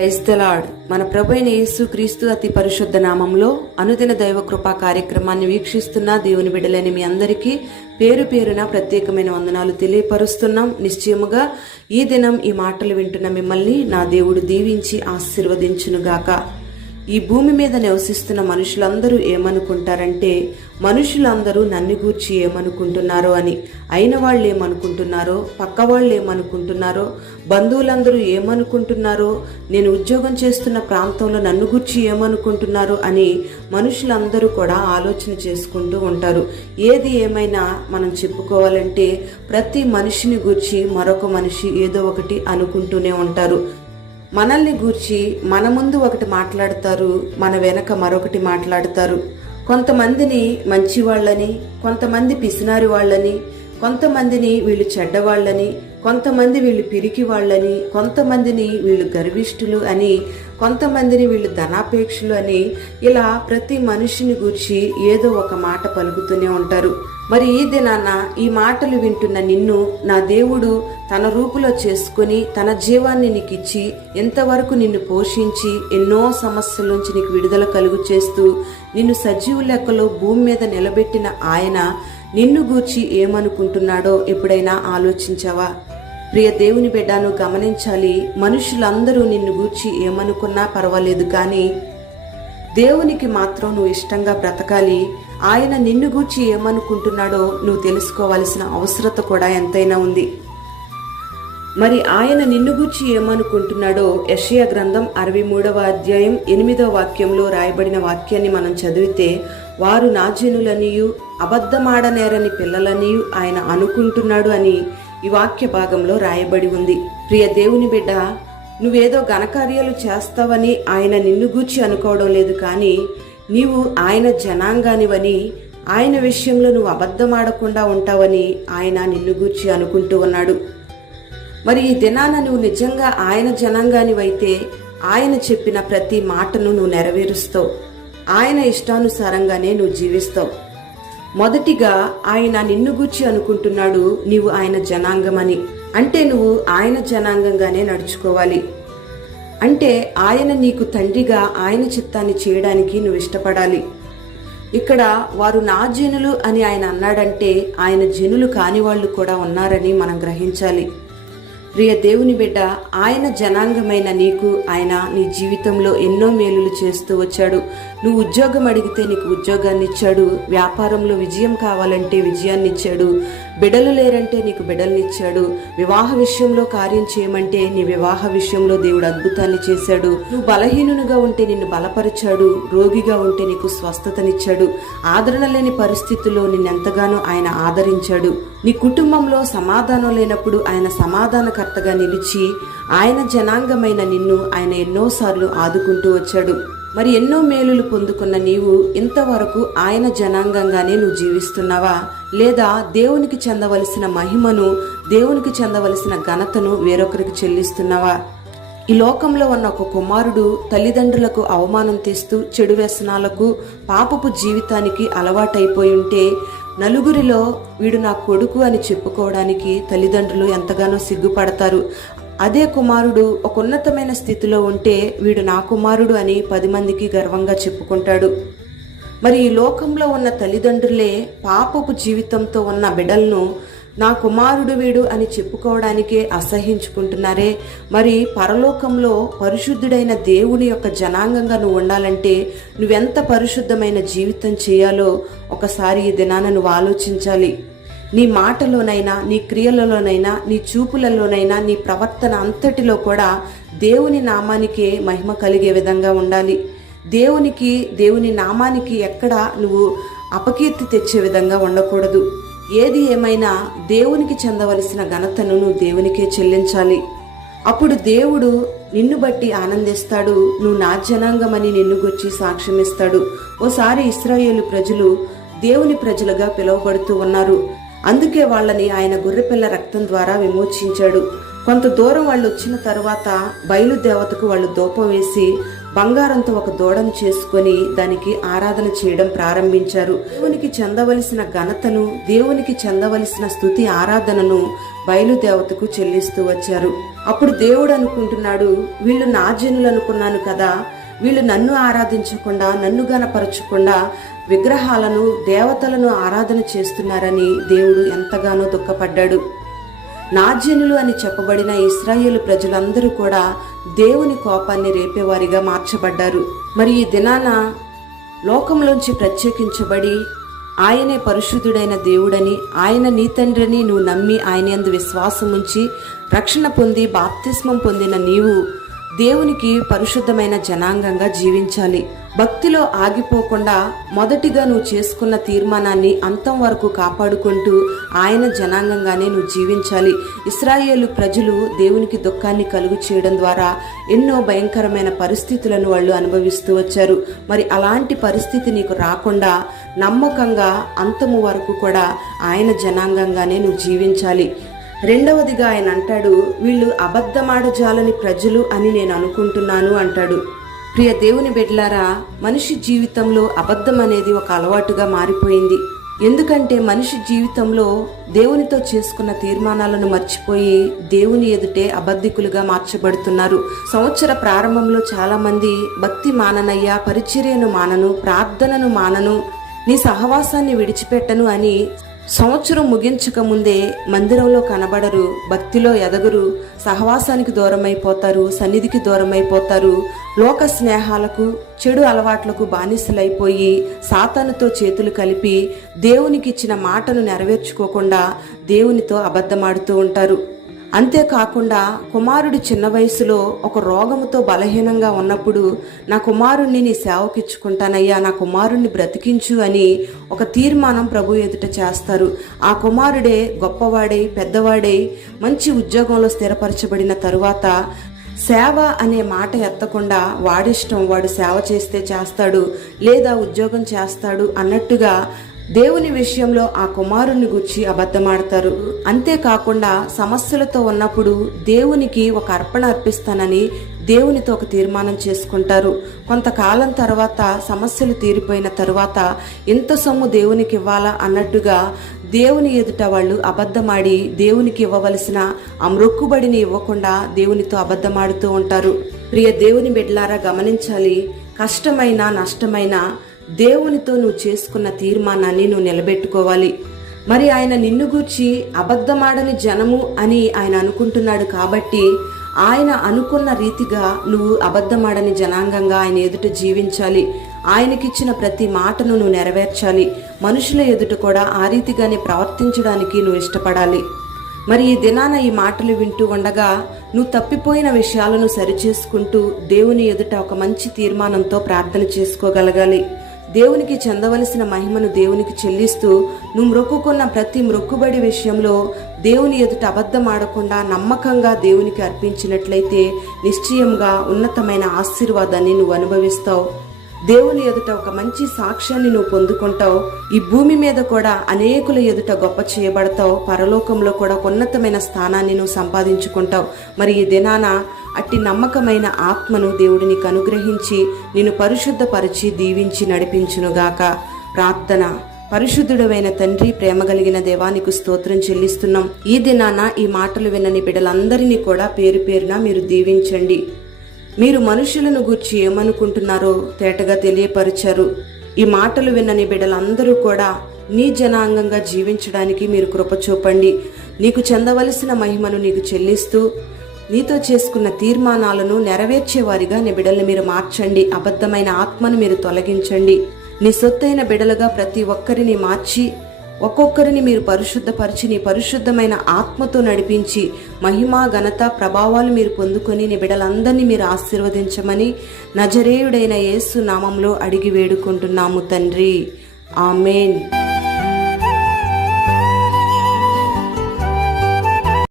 Praise the lord. మన ప్రభు అయిన యేసు క్రీస్తు అతి పరిశుద్ధ నామంలో అనుదిన దైవ కృపా కార్యక్రమాన్ని వీక్షిస్తున్న దేవుని బిడ్డలైన మీ అందరికీ పేరు పేరున ప్రత్యేకమైన వందనాలు తెలియపరుస్తున్నాం. నిశ్చయముగా ఈ దినం ఈ మాటలు వింటున్న మిమ్మల్ని నా దేవుడు దీవించి ఆశీర్వదించునుగాక. ఈ భూమి మీద నివసిస్తున్న మనుషులందరూ ఏమనుకుంటారంటే, మనుషులందరూ నన్ను గూర్చి ఏమనుకుంటున్నారో అని. అయిన వాళ్ళు ఏమనుకుంటున్నారో, పక్క వాళ్ళు ఏమనుకుంటున్నారో, బంధువులందరూ ఏమనుకుంటున్నారో, నేను ఉద్యోగం చేస్తున్న ప్రాంతంలో నన్ను గూర్చి ఏమనుకుంటున్నారో అని మనుషులందరూ కూడా ఆలోచన చేసుకుంటూ ఉంటారు. ఏది ఏమైనా మనం చెప్పుకోవాలంటే ప్రతి మనిషిని గూర్చి మరొక మనిషి ఏదో ఒకటి అనుకుంటూనే ఉంటారు. మనల్ని గూర్చి మన ముందు ఒకటి మాట్లాడతారు, మన వెనక మరొకటి మాట్లాడతారు. కొంతమందిని మంచి వాళ్ళని, కొంతమంది పిసినారి వాళ్ళని, కొంతమందిని వీళ్ళు చెడ్డవాళ్ళని, కొంతమంది వీళ్ళు పిరికి వాళ్ళని, కొంతమందిని వీళ్ళు గర్విష్ఠులు అని, కొంతమందిని వీళ్ళు ధనాపేక్షలు అని, ఇలా ప్రతి మనిషిని గూర్చి ఏదో ఒక మాట పలుకుతూనే ఉంటారు. మరి ఈ దినాన ఈ మాటలు వింటున్న నిన్ను నా దేవుడు తన రూపులో చేసుకుని తన జీవాన్ని నీకు ఇచ్చి ఎంతవరకు నిన్ను పోషించి ఎన్నో సమస్యల నుంచి నీకు విడుదల కలుగు చేస్తూ నిన్ను సజీవు లెక్కలో భూమి మీద నిలబెట్టిన ఆయన నిన్ను గూర్చి ఏమనుకుంటున్నాడో ఎప్పుడైనా ఆలోచించావా? ప్రియ దేవుని బిడ్డను గమనించాలి. మనుషులందరూ నిన్ను గూర్చి ఏమనుకున్నా పర్వాలేదు, కానీ దేవునికి మాత్రం నువ్వు ఇష్టంగా బ్రతకాలి. ఆయన నిన్ను గూర్చి ఏమనుకుంటున్నాడో నువ్వు తెలుసుకోవాల్సిన అవసరత కూడా ఎంతైనా ఉంది. మరి ఆయన నిన్ను గూర్చి ఏమనుకుంటున్నాడో యెషయా గ్రంథం 63వ అధ్యాయం 8వ వాక్యంలో రాయబడిన వాక్యాన్ని మనం చదివితే, వారు నా జనులనియు అబద్ధమాడనేరని పిల్లలనియు ఆయన అనుకుంటున్నాడు అని ఈ వాక్య భాగంలో రాయబడి ఉంది. ప్రియ దేవుని బిడ్డ, నువ్వేదో ఘనకార్యాలు చేస్తావని ఆయన నిన్ను గూర్చి అనుకోవడం లేదు, కానీ నీవు ఆయన జనాంగానివని, ఆయన విషయంలో నువ్వు అబద్ధమాడకుండా ఉంటావని ఆయన నిన్ను గూర్చి అనుకుంటూ ఉన్నాడు. మరి ఈ దినాన నువ్వు నిజంగా ఆయన జనాంగానివైతే ఆయన చెప్పిన ప్రతి మాటను నువ్వు నెరవేరుస్తావు. ఆయన ఇష్టానుసారంగానే నువ్వు జీవిస్తావు. మొదటిగా ఆయన నిన్ను గూర్చి అనుకుంటున్నాడు నీవు ఆయన జనాంగమని. అంటే నువ్వు ఆయన జనాంగంగానే నడుచుకోవాలి. అంటే ఆయన నీకు తండ్రిగా ఆయన చిత్తాన్ని చేయడానికి నువ్వు ఇష్టపడాలి. ఇక్కడ వారు నా జనులు అని ఆయన అన్నాడంటే ఆయన జనులు కాని వాళ్ళు కూడా ఉన్నారని మనం గ్రహించాలి. ప్రియ దేవుని బిడ్డ, ఆయన జనాంగమైన నీకు ఆయన నీ జీవితంలో ఎన్నో మేలులు చేస్తూ వచ్చాడు. నువ్వు ఉద్యోగం అడిగితే నీకు ఉద్యోగాన్ని ఇచ్చాడు. వ్యాపారంలో విజయం కావాలంటే విజయాన్ని ఇచ్చాడు. బిడ్డలు లేరంటే నీకు బిడ్డల్ని ఇచ్చాడు. వివాహ విషయంలో కార్యం చేయమంటే నీ వివాహ విషయంలో దేవుడు అద్భుతాన్ని చేశాడు. నువ్వు బలహీనునిగా ఉంటే నిన్ను బలపరిచాడు. రోగిగా ఉంటే నీకు స్వస్థతనిచ్చాడు. ఆదరణ లేని పరిస్థితుల్లో నిన్నెంతగానో ఆయన ఆదరించాడు. నీ కుటుంబంలో సమాధానం లేనప్పుడు ఆయన సమాధానకర్తగా నిలిచి ఆయన జనాంగమైన నిన్ను ఆయన ఎన్నోసార్లు ఆదుకుంటూ వచ్చాడు. మరి ఎన్నో మేలులు పొందుకున్న నీవు ఇంతవరకు ఆయన జనాంగంగానే నువ్వు జీవిస్తున్నావా? లేదా దేవునికి చెందవలసిన మహిమను, దేవునికి చెందవలసిన ఘనతను వేరొకరికి చెల్లిస్తున్నావా? ఈ లోకంలో ఉన్న ఒక కుమారుడు తల్లిదండ్రులకు అవమానం తెస్తూ చెడు వ్యసనాలకు, పాపపు జీవితానికి అలవాటైపోయి ఉంటే నలుగురిలో వీడు నా కొడుకు అని చెప్పుకోవడానికి తల్లిదండ్రులు ఎంతగానో సిగ్గుపడతారు. అదే కుమారుడు ఒక ఉన్నతమైన స్థితిలో ఉంటే వీడు నా కుమారుడు అని 10 మందికి గర్వంగా చెప్పుకుంటాడు. మరి ఈ లోకంలో ఉన్న తల్లిదండ్రులే పాపపు జీవితంతో ఉన్న బిడ్డలను నా కుమారుడు వీడు అని చెప్పుకోవడానికే అసహించుకుంటున్నారే. మరి పరలోకంలో పరిశుద్ధుడైన దేవుని యొక్క జనాంగంగా నువ్వు ఉండాలంటే నువ్వెంత పరిశుద్ధమైన జీవితం చేయాలో ఒకసారి ఈ దినాన నువ్వు ఆలోచించాలి. నీ మాటలోనైనా, నీ క్రియలలోనైనా, నీ చూపులలోనైనా, నీ ప్రవర్తన అంతటిలో కూడా దేవుని నామానికే మహిమ కలిగే విధంగా ఉండాలి. దేవుని నామానికి ఎక్కడ నువ్వు అపకీర్తి తెచ్చే విధంగా ఉండకూడదు. ఏది ఏమైనా దేవునికి చెందవలసిన ఘనతను నువ్వు దేవునికే చెల్లించాలి. అప్పుడు దేవుడు నిన్ను బట్టి ఆనందిస్తాడు. నువ్వు నా జనాంగమని నిన్ను గురించి సాక్ష్యం ఇస్తాడు. ఓసారి ఇశ్రాయేలు ప్రజలు దేవుని ప్రజలుగా పిలువబడుతూ ఉన్నారు. అందుకే వాళ్ళని ఆయన గొర్రెపిల్ల రక్తం ద్వారా విమోచించాడు. కొంత దూరం వాళ్ళు వచ్చిన తర్వాత బయలుదేవతకు వాళ్ళు ధూపం వేసి బంగారంతో ఒక దూడను చేసుకొని దానికి ఆరాధన చేయడం ప్రారంభించారు. దేవునికి చెందవలసిన ఘనతను, దేవునికి చెందవలసిన స్తుతి ఆరాధనను బయలుదేవతకు చెల్లిస్తూ వచ్చారు. అప్పుడు దేవుడు అనుకుంటున్నాడు, వీళ్ళు నా జనులు అనుకున్నాను కదా, వీళ్ళు నన్ను ఆరాధించకుండా, నన్ను గనపరచకుండా విగ్రహాలను, దేవతలను ఆరాధన చేస్తున్నారని దేవుడు ఎంతగానో దుఃఖపడ్డాడు. నా జనులు అని చెప్పబడిన ఇశ్రాయేలు ప్రజలందరూ కూడా దేవుని కోపాన్ని రేపేవారిగా మార్చబడ్డారు. మరి ఈ దినాన లోకంలోంచి ప్రత్యేకించబడి ఆయనే పరిశుద్ధుడైన దేవుడని, ఆయన నీ తండ్రిని నువ్వు నమ్మి ఆయన యందు విశ్వాసం ఉంచి రక్షణ పొంది బాప్తిస్మం పొందిన నీవు దేవునికి పరిశుద్ధమైన జనాంగంగా జీవించాలి. భక్తిలో ఆగిపోకుండా మొదటిగా నువ్వు చేసుకున్న తీర్మానాన్ని అంతం వరకు కాపాడుకుంటూ ఆయన జనాంగంగానే నువ్వు జీవించాలి. ఇశ్రాయేలు ప్రజలు దేవునికి దుఃఖాన్ని కలుగు చేయడం ద్వారా ఎన్నో భయంకరమైన పరిస్థితులను వాళ్ళు అనుభవిస్తూ వచ్చారు. మరి అలాంటి పరిస్థితి నీకు రాకుండా నమ్మకంగా అంతము వరకు కూడా ఆయన జనాంగంగానే నువ్వు జీవించాలి. రెండవదిగా ఆయన అంటాడు, వీళ్ళు అబద్ధమాడజాలని ప్రజలు అని నేను అనుకుంటున్నాను అంటాడు. ప్రియ దేవుని బిడ్డలారా, మనిషి జీవితంలో అబద్ధం అనేది ఒక అలవాటుగా మారిపోయింది. ఎందుకంటే మనిషి జీవితంలో దేవునితో చేసుకున్న తీర్మానాలను మర్చిపోయి దేవుని ఎదుటే అబద్ధికులుగా మార్చబడుతున్నారు. సంవత్సర ప్రారంభంలో చాలా మంది భక్తి మాననయ్యా, పరిచర్యను మానను, ప్రార్థనను మానను, నీ సహవాసాన్ని విడిచిపెట్టను అని సంవత్సరం ముగించక ముందే మందిరంలో కనబడరు, భక్తిలో ఎదగరు, సహవాసానికి దూరమైపోతారు, సన్నిధికి దూరమైపోతారు, లోక స్నేహాలకు, చెడు అలవాట్లకు బానిసలైపోయి సాతానుతో చేతులు కలిపి దేవునికి ఇచ్చిన మాటను నెరవేర్చుకోకుండా దేవునితో అబద్ధమాడుతూ ఉంటారు. అంతేకాకుండా కుమారుడు చిన్న వయసులో ఒక రోగముతో బలహీనంగా ఉన్నప్పుడు నా కుమారుణ్ణి నీ సేవకిచ్చుకుంటానయ్యా, నా కుమారుణ్ణి బ్రతికించు అని ఒక తీర్మానం ప్రభు ఎదుట చేస్తారు. ఆ కుమారుడే గొప్పవాడై పెద్దవాడై మంచి ఉద్యోగంలో స్థిరపరచబడిన తరువాత సేవ అనే మాట ఎత్తకుండా వాడిష్టం, వాడు సేవ చేస్తే చేస్తాడు లేదా ఉద్యోగం చేస్తాడు అన్నట్టుగా దేవుని విషయంలో ఆ కుమారుణ్ణి గురించి అబద్ధమాడతారు. అంతేకాకుండా సమస్యలతో ఉన్నప్పుడు దేవునికి ఒక అర్పణ అర్పిస్తానని దేవునితో ఒక తీర్మానం చేసుకుంటారు. కొంతకాలం తర్వాత సమస్యలు తీరిపోయిన తర్వాత ఎంత సొమ్ము దేవునికి ఇవ్వాలా అన్నట్టుగా దేవుని ఎదుట వాళ్ళు అబద్ధమాడి దేవునికి ఇవ్వవలసిన ఆ మొక్కుబడిని ఇవ్వకుండా దేవునితో అబద్ధమాడుతూ ఉంటారు. ప్రియ దేవుని బిడ్డలారా, గమనించాలి, కష్టమైన నష్టమైన దేవునితో నువ్వు చేసుకున్న తీర్మానాన్ని నువ్వు నిలబెట్టుకోవాలి. మరి ఆయన నిన్ను గూర్చి అబద్ధమాడని జనము అని ఆయన అనుకుంటున్నాడు కాబట్టి ఆయన అనుకున్న రీతిగా నువ్వు అబద్ధమాడని జనాంగంగా ఆయన ఎదుట జీవించాలి. ఆయనకిచ్చిన ప్రతి మాటను నువ్వు నెరవేర్చాలి. మనుషుల ఎదుట కూడా ఆ రీతిగానే ప్రవర్తించడానికి నువ్వు ఇష్టపడాలి. మరి ఈ దినాన ఈ మాటలు వింటూ ఉండగా నువ్వు తప్పిపోయిన విషయాలను సరిచేసుకుంటూ దేవుని ఎదుట ఒక మంచి తీర్మానంతో ప్రార్థన చేసుకోగలగాలి. దేవునికి చెందవలసిన మహిమను దేవునికి చెల్లిస్తూ నువ్వు మొక్కుకున్న ప్రతి మొక్కుబడి విషయంలో దేవుని ఎదుట అబద్ధమాడకుండా నమ్మకంగా దేవునికి అర్పించినట్లయితే నిశ్చయంగా ఉన్నతమైన ఆశీర్వాదాన్ని నువ్వు అనుభవిస్తావు. దేవుని ఎదుట ఒక మంచి సాక్ష్యాన్ని నువ్వు పొందుకుంటావు. ఈ భూమి మీద కూడా అనేకుల ఎదుట గొప్ప చేయబడతావు. పరలోకంలో కూడా ఉన్నతమైన స్థానాన్ని నువ్వు సంపాదించుకుంటావు. మరి ఈ దినాన అట్టి నమ్మకమైన ఆత్మను దేవుడు నీకు అనుగ్రహించి నిన్ను పరిశుద్ధపరిచి దీవించి నడిపించునుగాక. ప్రార్థన. పరిశుద్ధుడైన తండ్రి, ప్రేమ కలిగిన దేవానికి స్తోత్రం చెల్లిస్తున్నాం. ఈ దినాన ఈ మాటలు వినని బిడ్డలందరినీ కూడా పేరు పేరున మీరు దీవించండి. మీరు మనుషులను గూర్చి ఏమనుకుంటున్నారో తేటగా తెలియపరిచారు. ఈ మాటలు విన్నని బిడ్డలందరూ కూడా నీ జనాంగంగా జీవించడానికి మీరు కృప చూపండి. నీకు చెందవలసిన మహిమను నీకు చెల్లిస్తూ నీతో చేసుకున్న తీర్మానాలను నెరవేర్చేవారిగా నీ బిడ్డల్ని మీరు మార్చండి. అబద్ధమైన ఆత్మను మీరు తొలగించండి. నీ సొత్తైన బిడ్డలుగా ప్రతి ఒక్కరిని మార్చి ఒక్కొక్కరిని మీరు పరిశుద్ధపరిచి నీ పరిశుద్ధమైన ఆత్మతో నడిపించి మహిమ ఘనత ప్రభావాలు మీరు పొందుకొని నీ బిడ్డలందరినీ మీరు ఆశీర్వదించమని నజరేయుడైన యేసు నామంలో అడిగి వేడుకుంటున్నాము తండ్రి. ఆమేన్.